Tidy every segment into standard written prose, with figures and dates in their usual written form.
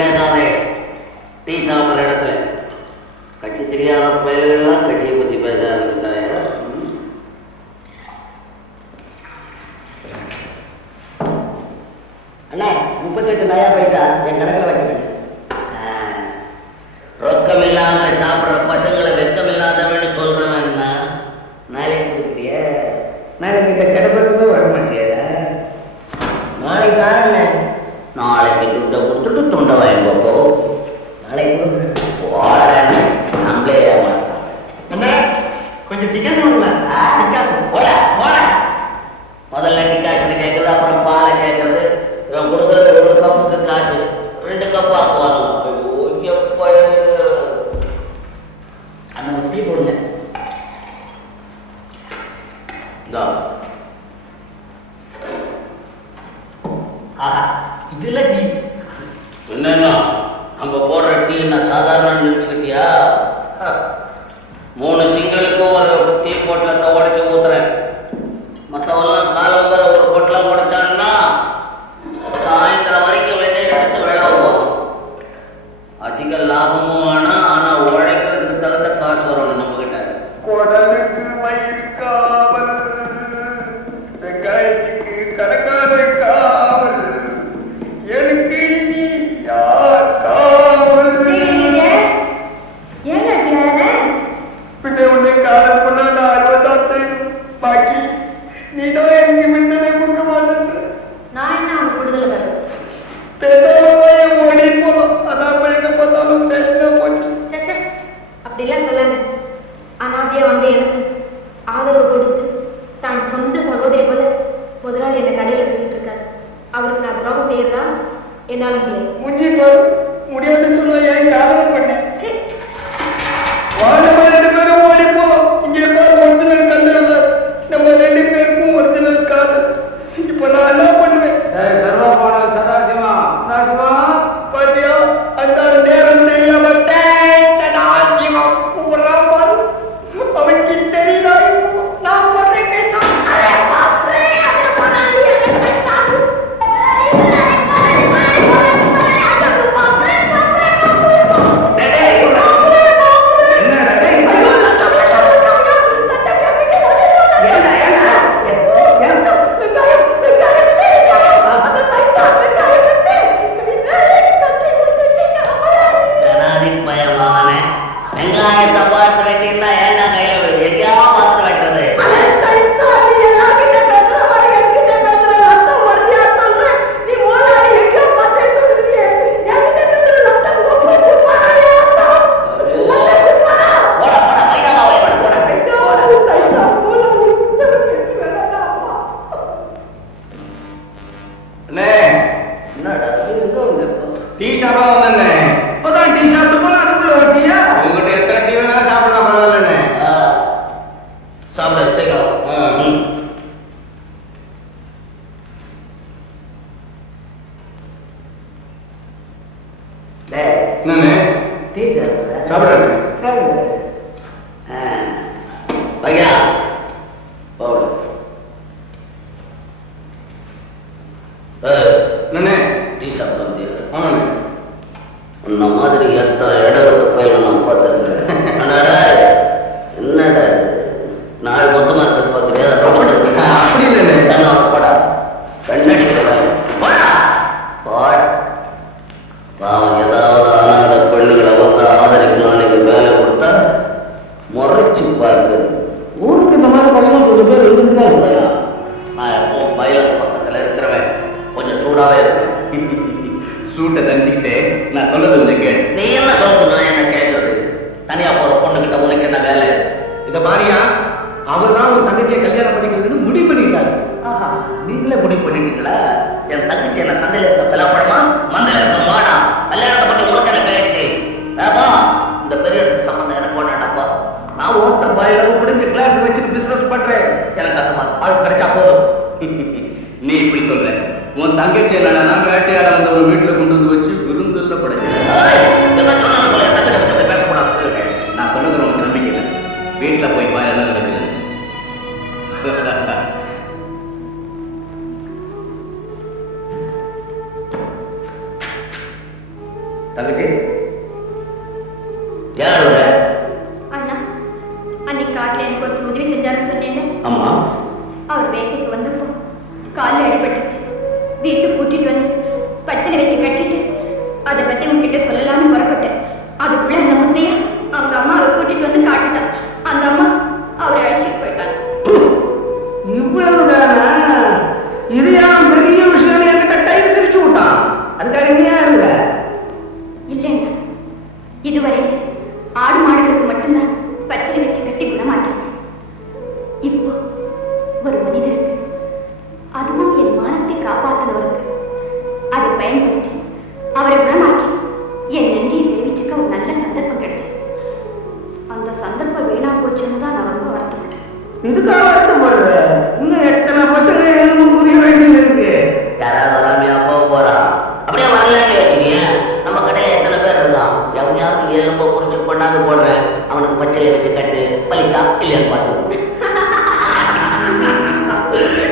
பேசாதே. டீ சாப்பிட்ற இடத்துல கட்சி தெரியாத பயல்கள்லாம் கட்சியை பற்றி பேச ஆரம்பிச்சிட்டாய. அண்ணா 38 நயா பைசா என் கணக்கில் வச்சுக்கணும். ரொக்கம் இல்லாம சாப்பிட்ற பசங்களை வெக்கம் இல்லாதவன்னு சொல்றவன்னா நாளைக்கு கொடுக்குறிய? நாளைக்கு இந்த கிடப்பதும் வர மாட்டேதா? நாளைக்கு தானே. நாளைக்கு துண்டை கொடுத்துட்டு துண்டை வாங்கிப்போ. நாளைக்கு நம்மளே ஏமாற்றோம். அண்ணா கொஞ்சம் டிகாசன் பண்ணல. டிகாசன் போட போட. முதல்ல டிகாசன் கேட்கறது, அப்புறம் பாலை கேட்கறது. இவன் கொடுக்குறது ஒரு கப்புக்கு காசு 2 கப்பு ஆக்குவாங்க. அந்த டீ போடுங்க. ஆஹா இதுல டீ என்னன்னா அங்க போடுற டீ என்ன சாதாரண நினைச்சுக்கிட்டியா? 3 சிங்களுக்கும் ஒரு டீ பொட்டலத்தை உடைச்சு ஊத்துறேன். மற்றவெல்லாம் காலம் வர ஒரு பொட்டலம் உடைச்சான்னா சாயந்தரம் வரைக்கும் வெந்நீர் எடுத்து விளையாடுவோம். அதிக லாபமும் ஆனா உழைக்கிறதுக்கு தகுந்த காசு வரணும் நம்ம கிட்ட. குடலுக்கு மயிர் காவல், வெங்காயத்துக்கு கணக்கான காவல், எனக்கு நீ யார் காவல்? பின்ன உன்னை காதல் பண்ணா நான் 60 பாக்கி நீ தான் எனக்கு மின்னலை கொடுக்க மாட்டேன். நான் என்ன அவனுக்கு விடுதலை தருவேன்? பேசாம ஓடி போலாம். அதான் எங்க பார்த்தாலும் பேசினா போச்சு. அப்படிலாம் சொல்லாது. அனாதையா வந்து எனக்கு ஆதரவு கொடுத்து தான் சொந்த சகோதரி போல முதலாளி என்னை கடையில் வச்சுட்டு இருக்காரு. அவருக்கு நான் துரோகம் செய்யறதா என்னால முடியாது. முடிஞ்சு பாரு. முடியாதுன்னு சொல்ல ஏன் காதல் பண்ணேன். வாழ 2 பேரும் ஓடி போலாம். இங்கே பாரு ஒரிஜினல் கல்ல நம்ம 2 பேருக்கும் ஒரிஜினல் காதல். இப்ப நான் என்ன பண்ணுவேன்? சர்வா பாடல் சதாசிவா சதாசிவா பாத்தியா அந்த நேரம் தெரியாம சதாசிவம் கூறாம அவனுக்கு தெரியுதா நான் பண்ண கேட்டான். வெங்காயத்தை பார்த்து வெட்டினா ஏன்னா கையில எங்கேயா பார்த்து வெட்டுறது? டீ சாப்பிட வந்தேன்னே. இப்பதான் டீ சாப்பிட்டு போனா அதுக்குள்ள வட்டியா? உங்ககிட்ட எத்தனை டீ வேணாலும் சாப்பிடலாம், பரவாயில்லண்ணே. சாப்பிட சீக்கிரம். என்னண்ணே டீ சாப்பிடுற சாப்பிடாது சாப்பிடுங்க. பையா போடு. என்னண்ணே? டீ சாப்பிட வந்தியா? ஆமாண்ணே. உன்ன மாதிரி எத்தனை இடவெட்டு பயில நான் பார்த்துருக்கேன். என்னடா நாள் மொத்தமா இருக்கு பார்க்குறியா? அப்படி இல்லைண்ணே. படா கண்ணடிக்கிறவன் பாவம் ஏதாவது அனாத பெண்ணுகளை வந்து ஆதரிக்கணும். நீங்க வேலை கொடுத்தா முறைச்சு பார்க்குறது. ஊருக்கு இந்த மாதிரி பசங்க கொஞ்சம் பேர் இருந்துட்டுதான் இருந்தாங்க. நான் எப்போ பயில பக்கத்தில் இருக்கிறவன் கொஞ்சம் சூடாவே இருப்பேன். சூட்டை தனிச்சுக்கிட்டே நான் சொல்றது கொஞ்சம் கேள். நீ என்ன சொல்றது? நான் என்ன கேட்கறது? தனியா போற பொண்ணுகிட்ட உனக்கு என்ன வேலை? இத மாதிரியா அவர் தான் ஒரு தங்கச்சியை கல்யாணம் பண்ணிக்கிறதுன்னு முடிவு பண்ணிட்டாரு. ஆஹா, நீங்களே முடிவு பண்ணிட்டீங்களா? என் தங்கச்சி என்ன சந்தையில் இருக்க பிலாப்பழமா, மந்தையில் இருக்க மாடா? கல்யாணத்தை பற்றி உங்களுக்கு என்ன பேச்சு? ஏப்பா, இந்த பெரிய இடத்துக்கு சம்பந்தம் எனக்கு வேண்டாம்ப்பா. நான் ஓட்ட பயில முடிஞ்சு கிளாஸ் வச்சுட்டு பிசினஸ் பண்றேன். எனக்கு அந்த மாதிரி ஆள் கிடைச்சா போதும். நீ இப்படி சொல்ற. உன் தங்கச்சி என்னடா வேட்டையாட வந்து ஒரு வீட்டுல கொண்டு வந்து வச்சு விருந்துல படைக்கிறேன். என்ன சொன்னாலும் சொல்ல, தங்கச்சி பற்றி பேசக்கூடாது சொல்லுங்க. நான் சொன்னது உனக்கு நம்பிக்கை இல்லை. வீட்டுல போய் பாரு என்ன நடக்குது. தங்கச்சி யார் அண்ணா, அன்னைக்கு காட்டுல எனக்கு ஒருத்தர் உதவி செஞ்சாருன்னு சொன்னேன்ல. ஆமா. அவர் வேட்டைக்கு வந்தப்போ காலில் அடிபட்டுருச்சு. வீட்டுக்கு கூட்டிட்டு வந்து பச்சனை வச்சு கட்டிட்டு அதை பத்தி உங்ககிட்ட சொல்லலாம்னு புறப்பட்டேன். அதுக்குள்ள அந்த முத்தையா அவங்க அம்மாவை கூட்டிட்டு வந்து காட்டுட்டான். அந்த அம்மா அவரை அழைச்சிட்டு போயிட்டாங்க. இவ்வளவுதானா? இது ஏன் பெரிய விஷயம் என்கிட்ட கை பிரிச்சு விட்டான்? அதுக்காக நீ யாருங்க? இல்லைங்க, இதுவரை ஆடு மாடுகளுக்கு மட்டும்தான் பச்சனை வச்சு கட்டி குணமாக்கிறேன். இப்போ ஒரு மனிதருக்கு, அதுவும் என் மானத்தை காப்பாற்றினவருக்கு அதை பயன்படுத்தி அவரை குணமாக்கி என் நன்றியை தெரிவிச்சுக்க ஒரு நல்ல சந்தர்ப்பம் கிடைச்சது. அந்த சந்தர்ப்பம் வீணா போச்சுன்னு தான் நான் ரொம்ப வருத்தப்பட்டேன். இதுக்காக வருத்தப்படுற? இன்னும் எத்தனை பசங்க எலும்பு புரிய வேண்டியது இருக்கு. யாராவது வராமையா போக போறா? அப்படியே வரலான்னு வச்சுக்கீங்க. நம்ம கடையில எத்தனை பேர் இருக்கான்? எவனையாவது எலும்பை குறிச்சு கொண்டாந்து போடுறேன், அவனுக்கு பச்சையை வச்சு கட்டு, பலித்தா இல்லையான்னு பார்த்து.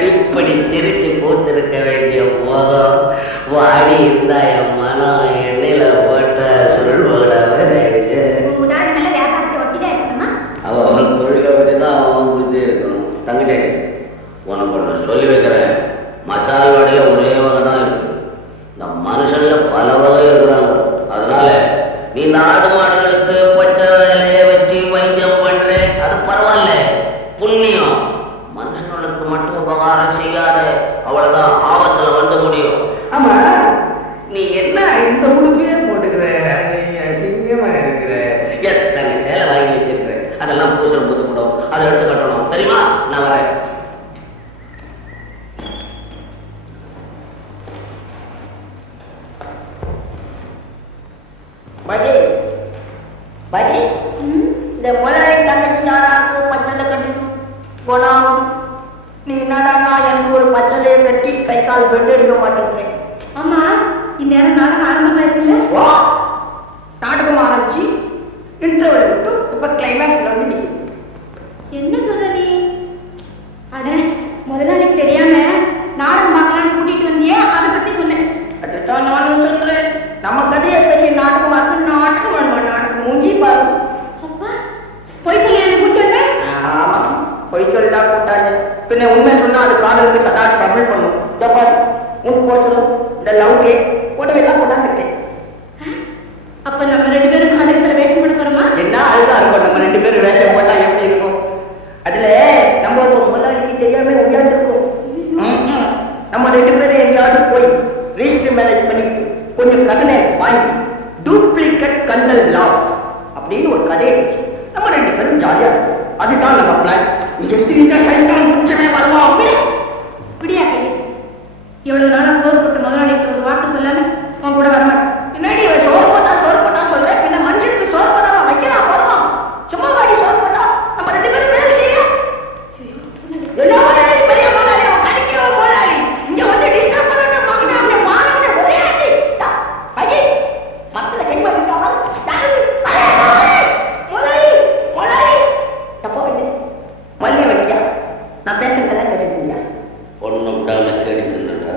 இப்படி சிரிச்சு பூத்திருக்க வேண்டிய போதும் வாடி இருந்தா என் மனம் எண்ணெயில போட்ட சுருள் போடாச்சு. உதாரணம் நல்ல வியாபாரத்தை ஒட்டிதான் இருக்கணுமா? அவன் தொழிலை வச்சுதான் அவன் புரிஞ்சு இருக்கணும். தங்கச்சி, உனக்கு ஒன்று சொல்லி வைக்கிறேன். மசால் வடையில ஒரே வகை தான் இருக்கு. இந்த மனுஷன்ல பல வகை இருக்கிறாங்க. அதனால நீ நாடு மாடுகளுக்கு பச்சை வேலையை வச்சு வைத்தியம் பண்ற, அது பரவாயில்ல, புண்ணியம். மனுஷனுக்கு மட்டும் உபகாரம் செய்யாத, அவ்வளவுதான் ஆபத்துல வந்து முடியும். ஆமா, நீ என்ன இந்த உடுப்பையே போட்டுக்கிற? சிங்கமா இருக்கிற. எத்தனை சேலை வாங்கி வச்சிருக்கிறேன், அதெல்லாம் பூசல் புத்து கூடும், அதை எடுத்து கட்டணும் தெரியுமா? நான் வரேன். பாஜி பாஜி, இந்த முதலாளி தங்கச்சி யாராக்கும் பச்சலை கட்டிட்டு போனா, நீ என்னடா எனக்கு ஒரு பச்சலையை கட்டி கை கால் பெண்டு எடுக்க மாட்டேங்கிறேன். ஆமா, இந்நேரம் நாடகம் ஆரம்பமா இருக்குல்ல? வா, நாடகம் ஆரம்பிச்சு இன்டர்வல் விட்டு இப்ப கிளைமேக்ஸ்ல வந்து நிற்கும். என்ன சொல்ற நீ? அட, முதலாளிக்கு தெரியாம நாடகம் பார்க்கலான்னு கூட்டிட்டு வந்தியே, அதை பத்தி சொன்னேன். அதுதான் நானும் சொல்றேன். நம்ம கதையை பெரிய நாடகம் ஆகும். நாடகம் வேணுமா? நாடகம் மூஞ்சி பாரு. அப்பா, போய் சொல்லி என்ன கூட்டு வந்த? ஆமா, பொய் சொல்லிட்டா கூட்டாங்க. பின்ன உண்மை சொன்னா அது காதலுக்கு சதா ட்ரபிள் பண்ணும். இந்த பாரு, உன் கோசரம் இந்த லவ் கேக் போட்டவெல்லாம் கொண்டாந்துருக்கேன். அப்ப நம்ம ரெண்டு பேரும் நாடகத்துல வேஷம் போட போறோமா? என்ன அழகா இருக்கும் நம்ம ரெண்டு பேரும் வேஷம் போட்டா எப்படி இருக்கும்? அதுல நம்ம ஒரு முதலாளிக்கு தெரியாம உட்காந்துருக்கோம். நம்ம ரெண்டு பேரும் எங்கேயாவது போய் ரிஜிஸ்டர் மேரேஜ் பண்ணி கொஞ்சம் கடனை வாங்கி டூப்ளிகேட் கண்டல் லா அப்படின்னு ஒரு கதையை வச்சு நம்ம ரெண்டு பேரும் ஜாலியா இருக்கும். அதுதான் நம்ம பிளான். இந்த சைத்தான் உச்சமே வருவோம். இப்படியா கையா? இவ்வளவு நாளா சோறு போட்ட முதலாளிக்கு ஒரு வார்த்தை சொல்லாம உன் கூட வரமாட்டேன். பின்னாடி சோறு போட்டா சொல்றேன். பின்ன மனுஷனுக்கு சோறு போடாம வைக்கலாம் போடுவோம். சும்மா வாடி சோறு போட்டா நம்ம ரெண்டு பேரும் வேலை செய்யலாம். எல்லா முதலாளி பெரிய முதலாளி, அவன் கடைக்கு ஒரு முதலாளி இங்க வந்து டிஸ்டர்ப் பண்ண மகனா அவனை மாறவனை ஒரே ஆட்டி அஜி மக்களை கை மாட்டிட்டாமா முதலாளி முதலாளி எப்போ வந்து மல்லிகை வைக்கியா? நான் பேசுறதெல்லாம் கேட்டுருக்கியா? ஒன்றும் கேட்டுட்டு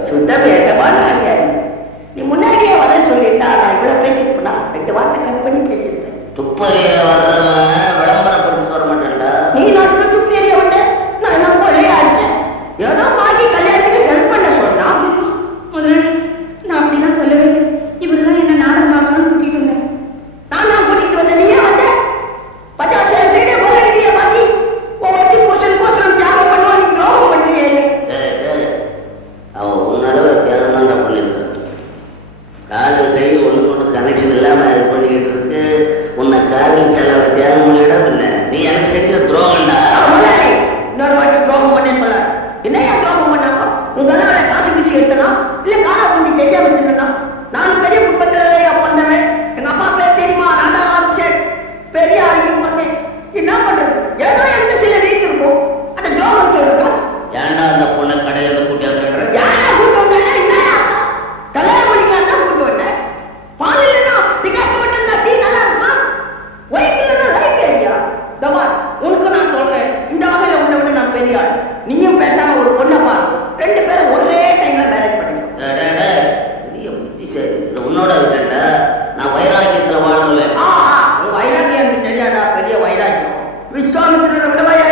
சுத்த பேசமா நாங்க நீ முன்னாடியே வர சொல்லிட்டா நான் இவ்வளவு பேசிருப்பா. 2 வார்த்தை கட் பண்ணி பேசிருப்பேன். துப்பறிய வர்றவன் விளம்பரப்படுத்திட்டு வர மாட்டேன்டா. நீ நாட்டுக்கு துப்பேறிய விட்ட நான் என்ன கொள்ளையா அடிச்சேன். ஏதோ பாக்கி கல்யாணத்துக்கு ஹெல்ப் பண்ண சொன்னா. முதலாளி, நான் அப்படிலாம் சொல்லவே இல்லை. இவருதான் என்ன நாடகம் பார்க்கணும்னு கூட்டிட்டு வந்தேன். நான் தான் கூட்டிட்டு வந்தேன். நீயே வந்த 50 சைடே போராடிய பாக்கி ஒவ்வொரு புருஷன் கோசரம் தியாகம் பண்ணுவான். நீ துரோகம் பண்றியே. அவன் உன்னளவு தியாகம் தான் பண்ணியிருக்கான். காது கை ஒண்ணுக்கு ஒண்ணு கனெக்ஷன் இல்லாம இது பண்ணிக்கிட்டு இருக்கு. உன்னை காதல் செலவ தியாகம் பண்ணிவிட பின்ன நீ எனக்கு செஞ்ச துரோகம்டா. முதலாளி, இன்னொரு வாட்டி துரோகம் பண்ணே சொல்ல. என்னையா துரோகம் பண்ணாங்க? உங்க தான் காசு கிச்சு எடுத்தனா இல்ல காணா கொஞ்சம் தெரியா வச்சுனா? நான் பெரிய குடும்பத்துல பிறந்தவன். எங்க அப்பா பேர் தெரியுமா? ராதாராம் பெரிய ஆளுக்கு போட்டேன். என்ன பண்றது? ஏதோ எந்த சில வீட்டு இருக்கும். அந்த துரோகம் சொல்லுங்க. ஏன்டா அந்த பொண்ணை கடையில இருந்து கூட்டி வந்துடுற? யாரா கூட்டு வந்தேன்னா என்ன கல்யாணம் பண்ணிக்கலாம் தான் கூட்டு வந்தேன். பால் இல்லைன்னா டிகாஸ் மட்டும் தான் டீ நான் வைராக்கியத்துல வாழ்றேன். உன் வைராக்கியம் எனக்கு தெரியாதா? பெரிய வைராக்கியம். விஸ்வாமித்திரரை விடவாயா